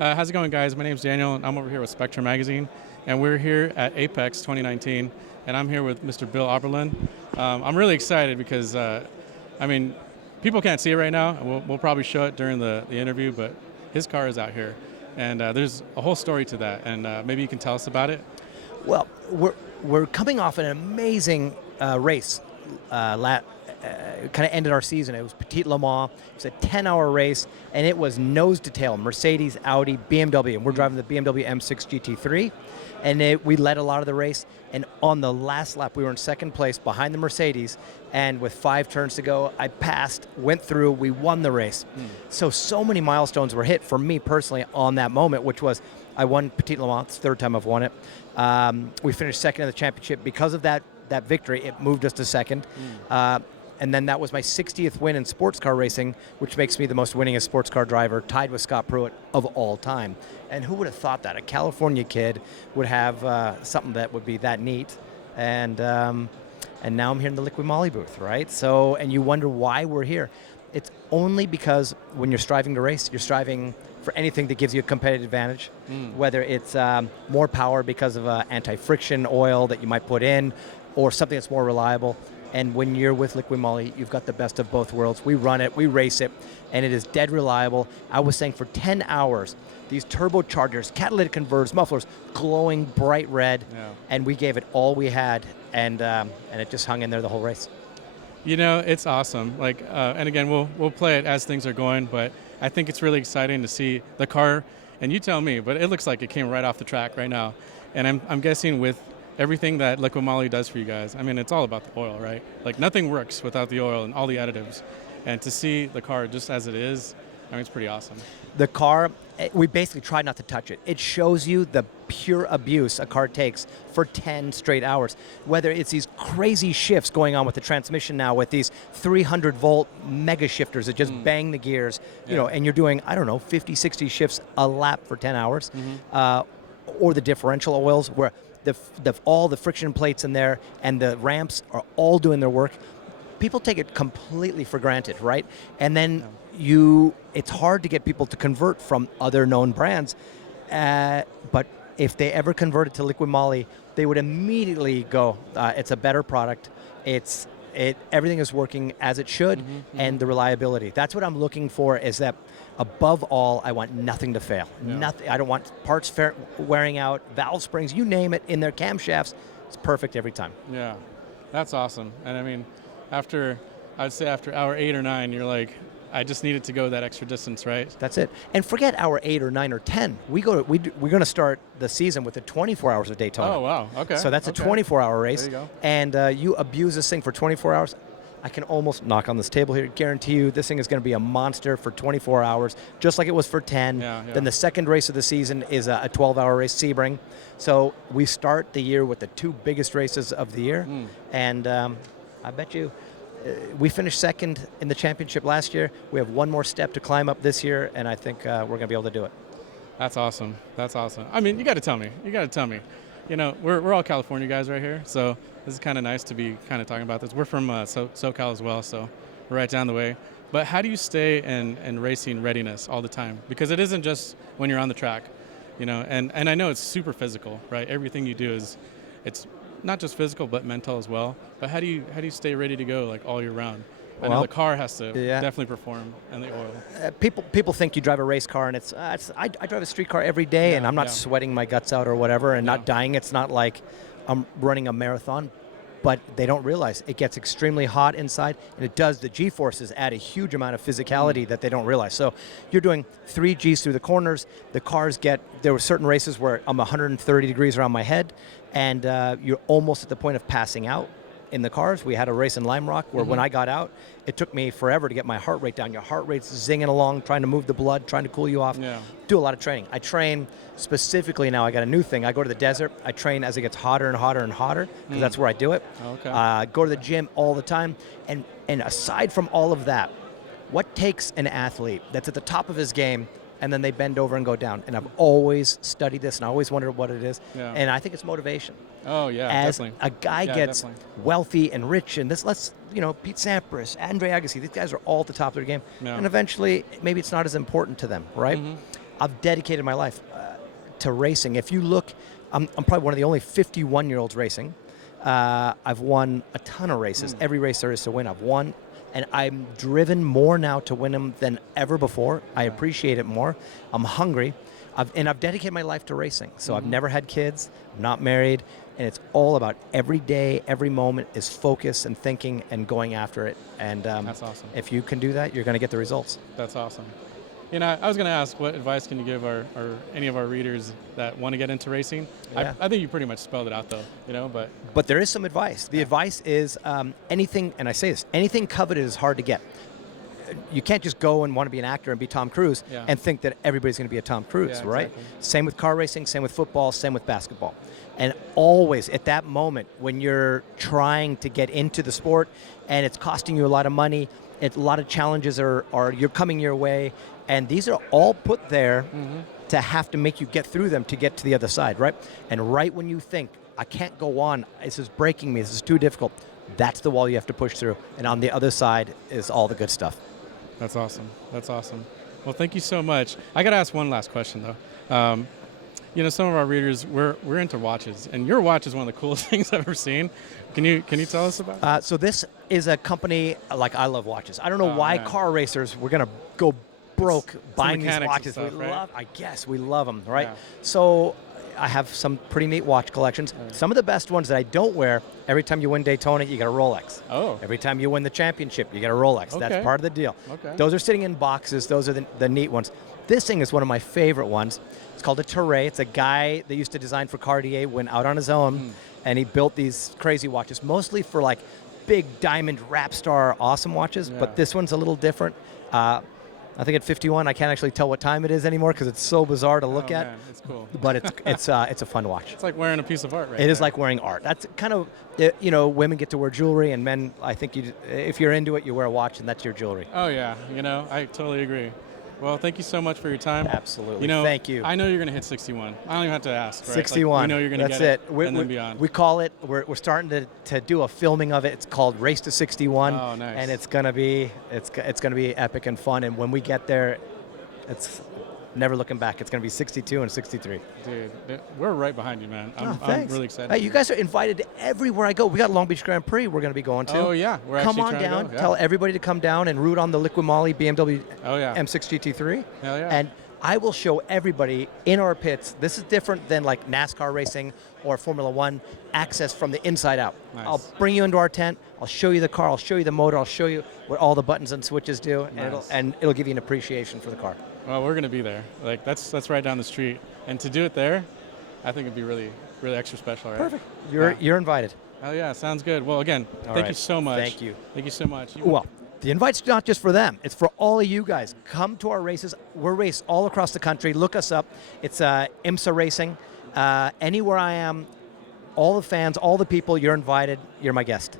How's it going, guys? My name's Daniel, and I'm over here with Spektrum Magazine, and we're here at AAPEX 2019, and I'm here with Mr. Bill Auberlen. I'm really excited because, people can't see it right now, and we'll probably show it during the interview, but his car is out here, and there's a whole story to that, and maybe you can tell us about it. Well, we're coming off an amazing race. Kind of ended our season. It was Petit Le Mans. It was a 10-hour race, and it was nose to tail, Mercedes, Audi, BMW, and we're driving the BMW M6 GT3, and we led a lot of the race, and on the last lap, we were in second place behind the Mercedes, and with 5 turns to go, I passed, went through, we won the race. So many milestones were hit for me personally on that moment, which was, I won Petit Le Mans, it's the 3rd time I've won it. We finished second in the championship. Because of that victory, it moved us to second. And then that was my 60th win in sports car racing, which makes me the most winningest sports car driver, tied with Scott Pruitt of all time. And who would have thought that? A California kid would have something that would be that neat. And now I'm here in the Liqui Moly booth, right? So, and you wonder why we're here. It's only because when you're striving to race, you're striving for anything that gives you a competitive advantage, whether it's more power because of anti-friction oil that you might put in, or something that's more reliable. And when you're with Liqui Moly, you've got the best of both worlds. We run it, we race it, and it is dead reliable. I was saying for 10 hours, these turbochargers, catalytic converters, mufflers, glowing bright red, and we gave it all we had, and it just hung in there the whole race. You know, it's awesome. And again, we'll play it as things are going, but I think it's really exciting to see the car, and you tell me, but it looks like it came right off the track right now. And I'm guessing with everything that Liqui Moly does for you guys, I mean, it's all about the oil, right? Like, nothing works without the oil and all the additives. And to see the car just as it is, I mean, it's pretty awesome. The car, we basically tried not to touch it. It shows you the pure abuse a car takes for 10 straight hours. Whether it's these crazy shifts going on with the transmission now, with these 300-volt mega shifters that just bang the gears, you know, and you're doing, 50, 60 shifts a lap for 10 hours, or the differential oils where all the friction plates in there and the ramps are all doing their work. People take it completely for granted, right? And then it's hard to get people to convert from other known brands. But if they ever converted to Liqui Moly, they would immediately go, it's a better product. Everything is working as it should, and the reliability. That's what I'm looking for, is that above all, I want nothing to fail. Nothing. I don't want parts wearing out, valve springs, you name it, in their camshafts. It's perfect every time. Yeah, that's awesome. And I mean, after hour 8 or 9, you're like, I just needed to go that extra distance, right? That's it. And forget hour 8 or 9 or 10. We're going to start the season with the 24 hours of Daytona. Oh, wow. Okay. So that's a 24-hour race. There you go. And you abuse this thing for 24 hours. I can almost knock on this table here, guarantee you this thing is going to be a monster for 24 hours, just like it was for 10. Then the second race of the season is a 12-hour race, Sebring. So we start the year with the 2 biggest races of the year. And I bet you we finished second in the championship last year. We have one more step to climb up this year, and I think we're going to be able to do it. That's awesome. That's awesome. I mean, you got to tell me. You know, we're all California guys right here, so this is kind of nice to be kind of talking about this. We're from SoCal as well, so we're right down the way. But how do you stay in racing readiness all the time? Because it isn't just when you're on the track, you know, and I know it's super physical, right? Everything you do it's not just physical, but mental as well. But how do you stay ready to go, like, all year round? I know the car has to definitely perform, and the oil. People think you drive a race car, and I drive a street car every day, and I'm not sweating my guts out or whatever, and not dying. It's not like I'm running a marathon, but they don't realize it gets extremely hot inside, and it does. The G-forces add a huge amount of physicality that they don't realize. So you're doing 3 Gs through the corners. The cars there were certain races where I'm 130 degrees around my head, and you're almost at the point of passing out in the cars. We had a race in Lime Rock where when I got out, it took me forever to get my heart rate down. Your heart rate's zinging along, trying to move the blood, trying to cool you off. Do a lot of training. I train specifically now. I got a new thing. I go to the desert. I train as it gets hotter and hotter and hotter, because that's where I do it. Go to the gym all the time. And aside from all of that, what takes an athlete that's at the top of his game and then they bend over and go down? And I've always studied this, and I always wondered what it is. And I think it's motivation. Oh, yeah, As definitely. a guy gets wealthy and rich, and Pete Sampras, Andre Agassi, these guys are all at the top of their game. And eventually, maybe it's not as important to them, right? I've dedicated my life to racing. If you look, I'm probably one of the only 51-year-olds racing. I've won a ton of races. Every race there is to win, I've won. And I'm driven more now to win them than ever before. I appreciate it more. I'm hungry. I've dedicated my life to racing. So I've never had kids, I'm not married, and it's all about every day, every moment is focus and thinking and going after it. And that's awesome. If you can do that, you're going to get the results. That's awesome. You know, I was going to ask, what advice can you give any of our readers that want to get into racing? Yeah. I think you pretty much spelled it out, though. You know, but there is some advice. The advice is anything, and I say this, anything coveted is hard to get. You can't just go and want to be an actor and be Tom Cruise and think that everybody's going to be a Tom Cruise, right? Exactly. Same with car racing, same with football, same with basketball. And always at that moment when you're trying to get into the sport and it's costing you a lot of money, a lot of challenges are you're coming your way, and these are all put there to have to make you get through them to get to the other side, right? And right when you think, I can't go on, this is breaking me, this is too difficult, that's the wall you have to push through. And on the other side is all the good stuff. That's awesome. That's awesome. Well, thank you so much. I got to ask one last question, though. You know, some of our readers, we're into watches, and your watch is one of the coolest things I've ever seen. Can you tell us about it? So this is a company, like, I love watches. I don't know why car racers, we're going to go broke buying these watches. Stuff, right? I guess we love them, right? Yeah. So I have some pretty neat watch collections. Some of the best ones that I don't wear, every time you win Daytona, you get a Rolex. Oh. Every time you win the championship, you get a Rolex. Okay. That's part of the deal. Okay. Those are sitting in boxes. Those are the neat ones. This thing is one of my favorite ones. It's called a Touret. It's a guy that used to design for Cartier, went out on his own, and he built these crazy watches, mostly for like big diamond rap star awesome watches, but this one's a little different. I think at 51, I can't actually tell what time it is anymore because it's so bizarre to look at. Man, it's cool. But it's a fun watch. It's like wearing a piece of art, right? It is like wearing art. That's kind of, you know, women get to wear jewelry, and men, I think if you're into it, you wear a watch, and that's your jewelry. Oh yeah, you know, I totally agree. Well, thank you so much for your time. Absolutely. You know, thank you. I know you're going to hit 61. I don't even have to ask, right? 61. Like, we know you're going to get it, and then beyond. We call it, we're starting to do a filming of it. It's called Race to 61. Oh, nice. And it's going to be epic and fun. And when we get there, it's never looking back. It's going to be 62 and 63. Dude, we're right behind you, man. I'm really excited. Hey, you guys are invited to everywhere I go. We got Long Beach Grand Prix we're going to be going to. Oh, yeah. We're come actually on trying down. to go. Yeah. Tell everybody to come down and root on the Liqui Moly BMW M6 GT3. Hell yeah. And I will show everybody in our pits, this is different than like NASCAR racing or Formula One, access from the inside out. Nice. I'll bring you into our tent, I'll show you the car, I'll show you the motor, I'll show you what all the buttons and switches do, Nice. and it'll give you an appreciation for the car. Well, we're going to be there. Like, that's right down the street. And to do it there, I think it'd be really, really extra special, right? Perfect. You're invited. Hell yeah, sounds good. Well, again, thank you so much. Thank you. Thank you so much. Well, the invite's not just for them. It's for all of you guys. Come to our races. We're raced all across the country. Look us up. It's IMSA Racing. Anywhere I am, all the fans, all the people, you're invited. You're my guest.